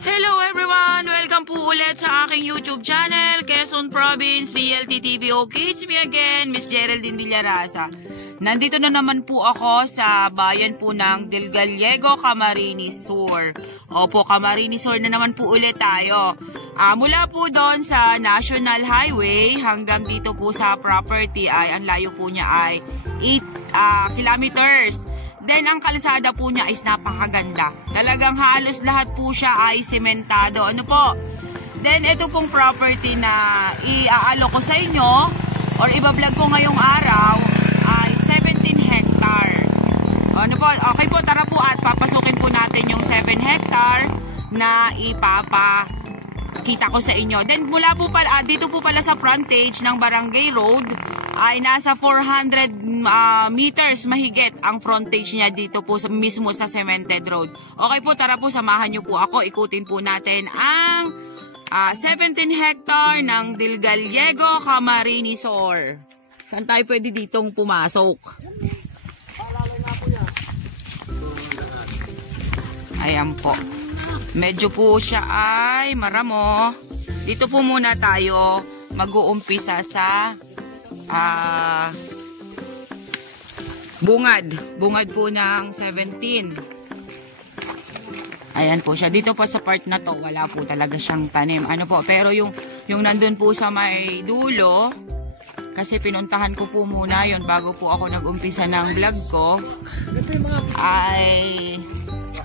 Hello everyone! Welcome po ulit sa aking YouTube channel, Quezon Province Realty TV. Okay, it's me again, Miss Geraldine Villarasa. Nandito na naman po ako sa bayan po ng Del Gallego, Camarines Sur. Opo, Camarines Sur na naman po ulit tayo. Mula po doon sa National Highway hanggang dito po sa property ay ang layo po niya ay 8 kilometers. Then, ang kalsada po niya is napakaganda. Talagang halos lahat po siya ay sementado. Ano po? Then, ito pong property na i-aalok ko sa inyo or ibablog ko ngayong araw ay 17 hectare. Ano po? Okay po, tara po at papasukin po natin yung 7 hectare na ipapakita ko sa inyo. Then, mula po pala, dito po pala sa frontage ng Barangay Road, ay nasa 400 meters mahigit ang frontage niya dito po mismo sa cemented road. Okay po, tara po, samahan niyo po ako. Ikutin po natin ang 17 hectare ng Del Gallego, Camarines Sur. Saan tayo pwede ditong pumasok? Ayan po. Medyo po siya ay maramo. Dito po muna tayo mag-uumpisa sa bungad po ng 17. Ayan po siya. Dito po sa part na to, wala po talaga siyang tanim. Ano po, pero yung nandun po sa may dulo, kasi pinuntahan ko po muna yon bago po ako nag-umpisa ng vlog ko, ay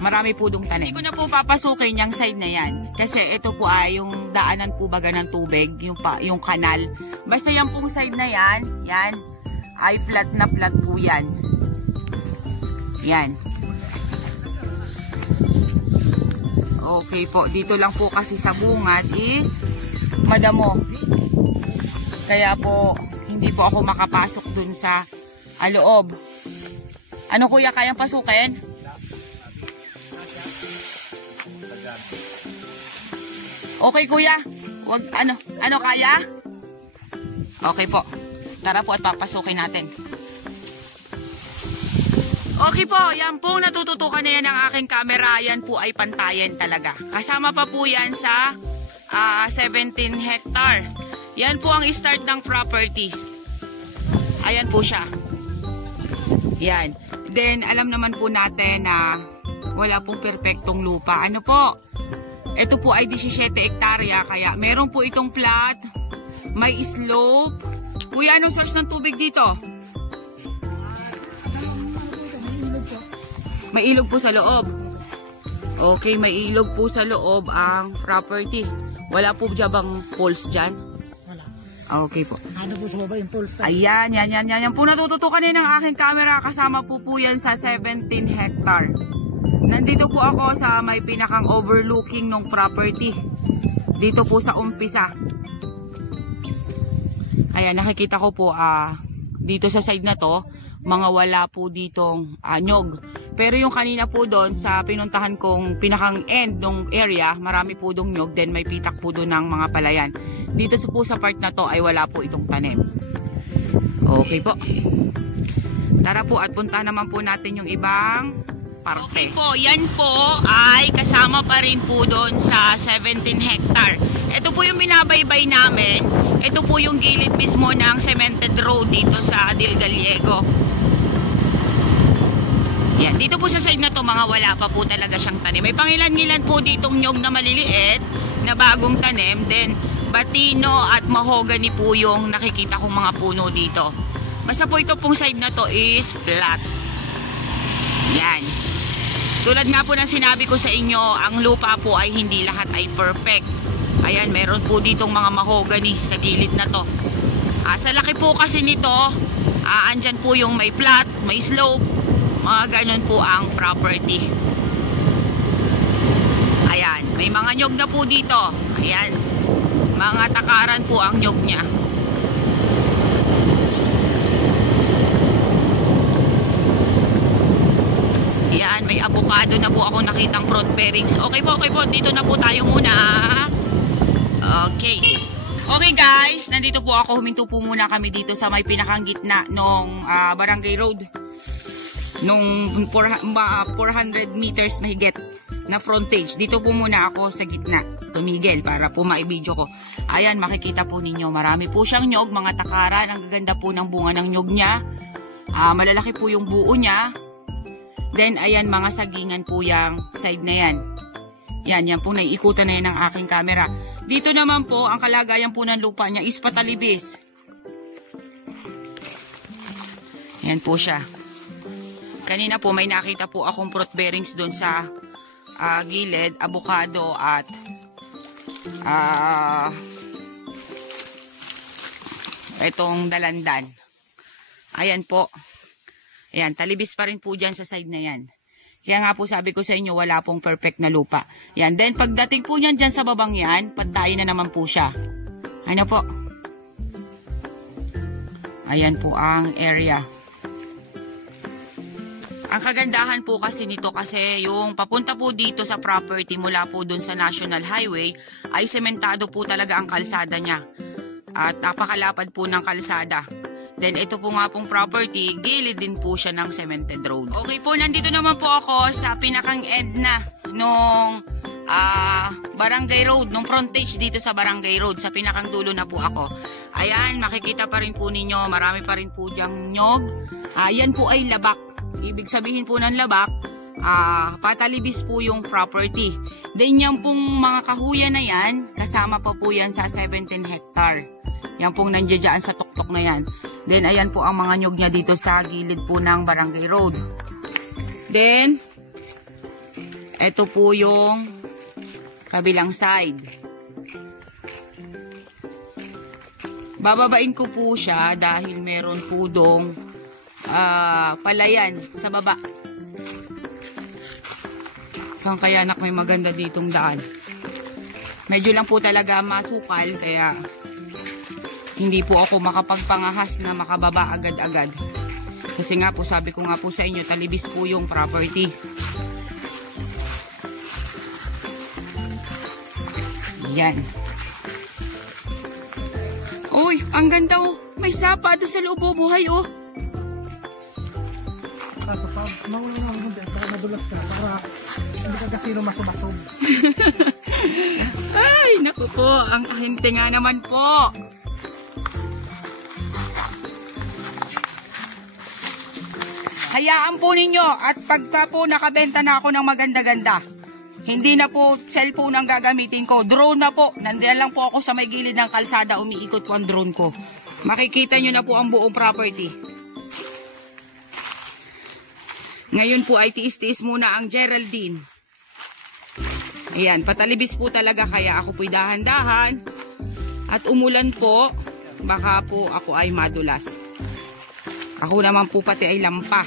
marami po dong tanim. Hindi ko na po papasukin yung side na yan. Kasi ito po ay yung daanan po baga ng tubig, yung kanal. Basta yan pong side na yan, ay flat na flat po yan. Yan. Okay po, dito lang po kasi sa bungad is madamo. Kaya po, hindi po ako makapasok dun sa loob. Ano kuya, kayang pasukin? Okay kuya, wag ano kaya? Okay po. Tara po at papasukin natin. Okay po, yan po natututukan na yan ng aking camera. Yan po ay pantayan talaga. Kasama pa po yan sa 17 hectare. Yan po ang start ng property. Ayan po siya. Yan. Then alam naman po natin na wala pong perpektong lupa. Ano po? Ito po ay 17 hektarya, kaya meron po itong flat, may slope. Kuya, anong source ng tubig dito? May ilog po sa loob. Okay, may ilog po sa loob ang property. Wala po dyan bang poles dyan? Wala. Okay po. Ano po sa baba yung poles? Ayan, yan po natututukan din ng aking camera. Kasama po yan sa 17 hectare. Nandito po ako sa may pinakang overlooking ng property. Dito po sa umpisa. Ayan, nakikita ko po dito sa side na to, mga wala po ditong nyog. Pero yung kanina po doon sa pinuntahan kong pinakang end ng area, marami po dong nyog. Then may pitak po doon ng mga palayan. Dito po sa part na to ay wala po itong tanim. Okay po. Tara po at punta naman po natin yung ibang parte. Okay po, yan po ay kasama pa rin po doon sa 17 hectare. Ito po yung binabaybay namin. Ito po yung gilid mismo ng cemented road dito sa Del Gallego. Yan, dito po sa side na to, mga wala pa po talaga siyang tanim. May pangilan-ngilan po ditong nyog na maliliit na bagong tanim. Then, batino at mahogany po yung nakikita kong mga puno dito. Basta po ito pong side na to is flat. Yan. Tulad nga po ng sinabi ko sa inyo, ang lupa po ay hindi lahat ay perfect. Ayan, meron po ditong mga mahogany sa gilid na to. Sa laki po kasi nito, andyan po yung may flat, may slope, mga ganun po ang property. Ayan, may mga nyog na po dito. Ayan, mga takaran po ang nyog niya. Yan, may avocado na po ako nakitang fruit bearings. Okay po, dito na po tayo muna. Okay. Okay guys, nandito po ako. Huminto po muna kami dito sa may pinakang gitna ng Barangay Road. nung 400 meters mahigit na frontage. Dito po muna ako sa gitna, tumigil para po maibidyo ko. Ayan, makikita po ninyo, marami po siyang nyog, mga takaran. Ang gaganda po ng bunga ng nyog niya. Malalaki po yung buo niya. Then, ayan, mga sagingan po yung side na yan. Yan po, naiikutan na yan ng aking camera. Dito naman po, ang kalagayan po ng lupa niya is patalibis. Yan po siya. Kanina po, may nakita po akong fruit bearings doon sa gilid, avocado at itong dalandan. Ayan po. Ayan, talibis pa rin po dyan sa side na yan. Kaya nga po sabi ko sa inyo, wala pong perfect na lupa. Yan, then pagdating po niyan dyan sa babang yan, pantayin na naman po siya. Ano po? Ayan po ang area. Ang kagandahan po kasi nito kasi yung papunta po dito sa property mula po dun sa National Highway ay sementado po talaga ang kalsada niya. At napakalapad po ng kalsada. Then ito po nga pong property, gilid din po siya ng cemented road. Okay po, nandito naman po ako sa pinakang end na nung barangay road, nung frontage dito sa barangay road. Sa pinakang dulo na po ako. Ayan, makikita pa rin po ninyo, marami pa rin po diyang nyog. Yan po ay labak. Ibig sabihin po ng labak, patalibis po yung property. Then yan pong mga kahuyan na yan, kasama pa po yan sa 17 hectare. Yan pong nandiyan sa tuktok na yan. Then ayan po ang mga nyog niya dito sa gilid po ng barangay road. Then, ito po yung kabilang side. Bababain ko po siya dahil meron po dong palayan sa baba. Saan kaya anak may maganda ditong daan? Medyo lang po talaga masukal kaya hindi po ako makapagpangahas na makababa agad-agad. Kasi nga po sabi ko nga po sa inyo, talibis po yung property. Yan. Uy, ang ganda oh. May sapa doon sa loob buhay oh. Kaso pag maulang lang mo dito, baka madulas ka para hindi ka kasino masumasob. Ay, naku po. Ang ahente nga naman po. Hayaan po ninyo at pagka po nakabenta na ako ng maganda-ganda, hindi na po cellphone ang gagamitin ko. Drone na po. Nandiyan lang po ako sa may gilid ng kalsada. Umiikot po ang drone ko. Makikita nyo na po ang buong property. Ngayon po ay tiis-tiis muna ang Geraldine. Ayan, patalibis po talaga kaya ako po'y dahan-dahan. At umulan po, baka po ako ay madulas. Ako naman po pati ay lampa.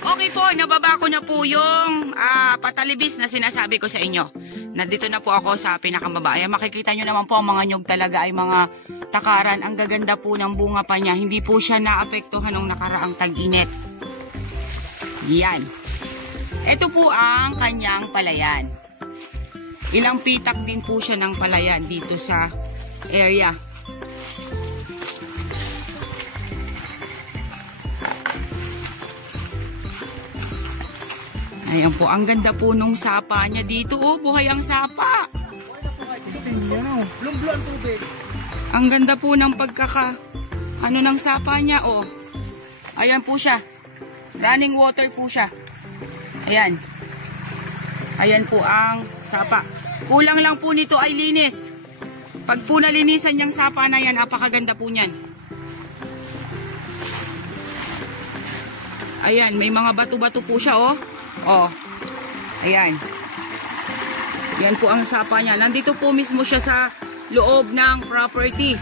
Okay po, nababa ko na po yung patalibis na sinasabi ko sa inyo. Nandito na po ako sa pinakababa. Ayan, makikita nyo naman po ang mga nyog talaga ay mga takaran. Ang gaganda po ng bunga pa niya. Hindi po siya naapektuhan ng nakaraang tag-init. Yan. Ito po ang kanyang palayan. Ilang pitak din po siya ng palayan dito sa area. Ayan po, ang ganda po nung sapa niya dito. Oh, buhay ang sapa. Ang ganda po ng ng sapa niya. Oh. Ayan po siya. Running water po siya. Ayan. Ayan po ang sapa. Kulang lang po nito ay linis. Pag po nalinisan niyang sapa na yan, napakaganda po niyan. Ayan, may mga bato-bato po siya, oh. Oh, ayan. Yan po ang sapa niya. Nandito po mismo siya sa loob ng property.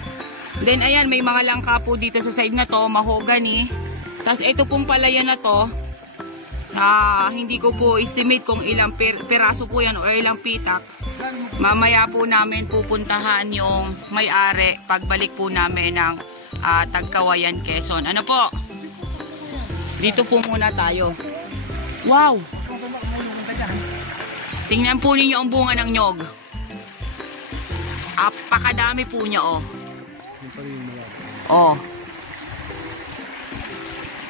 Then, ayan, may mga langka po dito sa side na to, mahogany. Tapos, ito pong palayan na to, hindi ko po estimate kung ilang piraso po yan o ilang pitak. Mamaya po namin pupuntahan yung may-ari pagbalik po namin ng Tagkawayan, Quezon. Ano po? Dito po muna tayo. Wow! Tingnan po ninyo ang bunga ng nyog. Apakadami po niya, oh. Oh.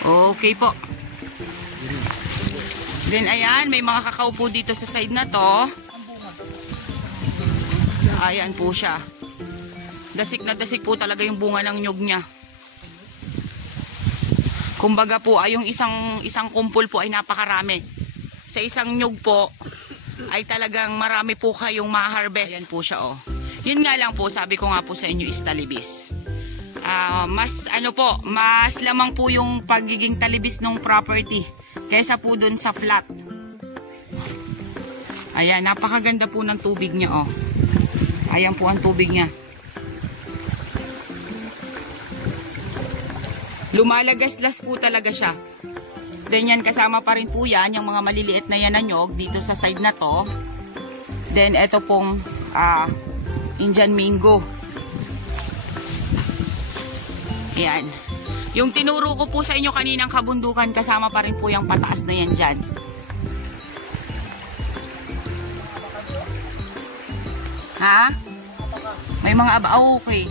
Okay po. Then ayan, may mga kakao po dito sa side na to. Ayan po siya. Dasik na dasik po talaga yung bunga ng nyug niya. Kumbaga po, ay yung isang kumpul po ay napakarami. Sa isang nyug po, ay talagang marami po kayong ma-harvest. Ayan po siya, oh. Yun nga lang po, sabi ko nga po sa inyo is talibis. Mas lamang po yung pagiging talibis ng property kaysa po dun sa flat. Ayan, napakaganda po ng tubig niya, oh. Ayan po ang tubig niya. Lumalagaslas po talaga siya. Then yan, kasama pa rin po yan, yung mga maliliit na yan na nyog dito sa side na to. Then ito pong Indian mango. Ayan. Yung tinuro ko po sa inyo kaninang kabundukan, kasama pa rin po yung pataas na yan dyan. Ha? May mga aba. Oh, okay.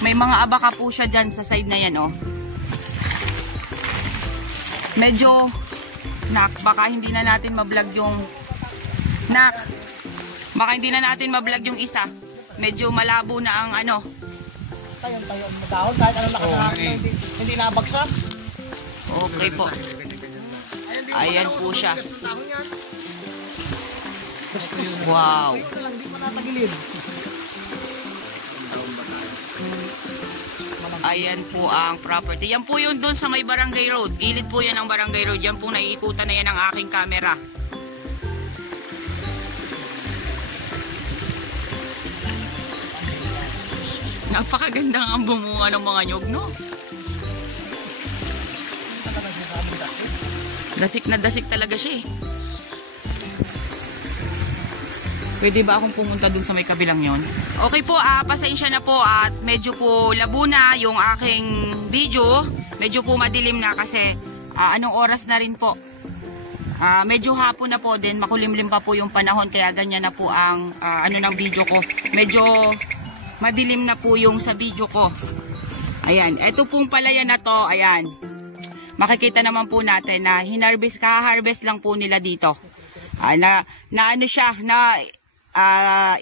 May mga abaka po siya dyan sa side na yan, oh. Medyo, baka hindi na natin ma-vlog yung, baka hindi na natin ma-vlog yung isa. Medyo malabo na ang ano. Tayo dahon, kahit anong nakasarap, hindi nabagsak. Okay po. Ayan po siya. Wow. Hindi pa natagilid. Ayan po ang property. Yan po yun doon sa may Barangay Road. Gilid po yan ang Barangay Road. Yan po naiikutan na yan ang aking camera. Napakaganda ang bumunga ng mga nyog, no? Dasik na dasik talaga siya, eh. Pwede ba akong pumunta dun sa may kabilang yon? Okay po, pasensya na po at medyo po labo na yung aking video. Medyo po madilim na kasi anong oras na rin po. Medyo hapon na po din, makulimlim pa po yung panahon kaya ganyan na po ang ng video ko. Medyo madilim na po yung sa video ko. Ayan, ito pong palayan na to, ayan. Makikita naman po natin na kaharvest lang po nila dito. Ano siya,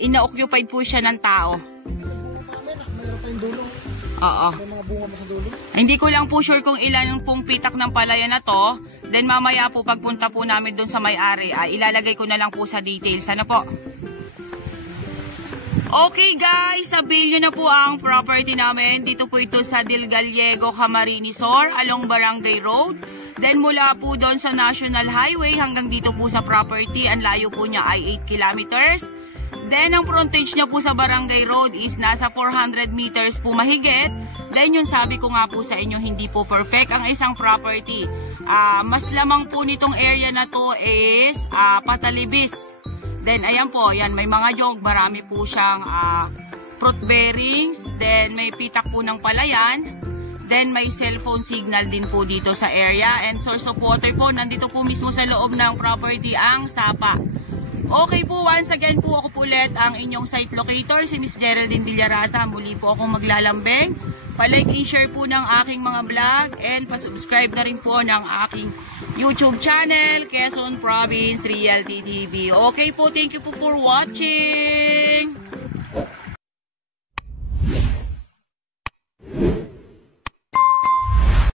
ina-occupied po siya ng tao. Oo. Hindi ko lang po sure kung ilan pong pitak ng palayan na to. Then mamaya po pagpunta po namin doon sa may-ari, ilalagay ko na lang po sa details. Ano po? Okay guys, sabihin nyo na po ang property namin. Dito po ito sa Del Gallego, Camarines Sur, along Barangay Road. Then mula po doon sa National Highway hanggang dito po sa property, ang layo po niya ay 8 kilometers. Then ang frontage niya po sa Barangay Road is nasa 400 meters po mahigit. Then yung sabi ko nga po sa inyo, hindi po perfect ang isang property. Mas lamang po nitong area na to is patalibis. Then ayan po, ayan, may mga nyog, marami po siyang fruit bearings. Then may pitak po ng palayan. Then may cellphone signal din po dito sa area. And source of water po, nandito po mismo sa loob ng property ang sapa. Okay po, once again po ako po ulit ang inyong site locator, si Miss Geraldine Villarasa. Muli po akong maglalambing. Pa-like and share po ng aking mga vlog and pa-subscribe na rin po ng aking YouTube channel, Quezon Province Realty TV. Okay po, thank you po for watching.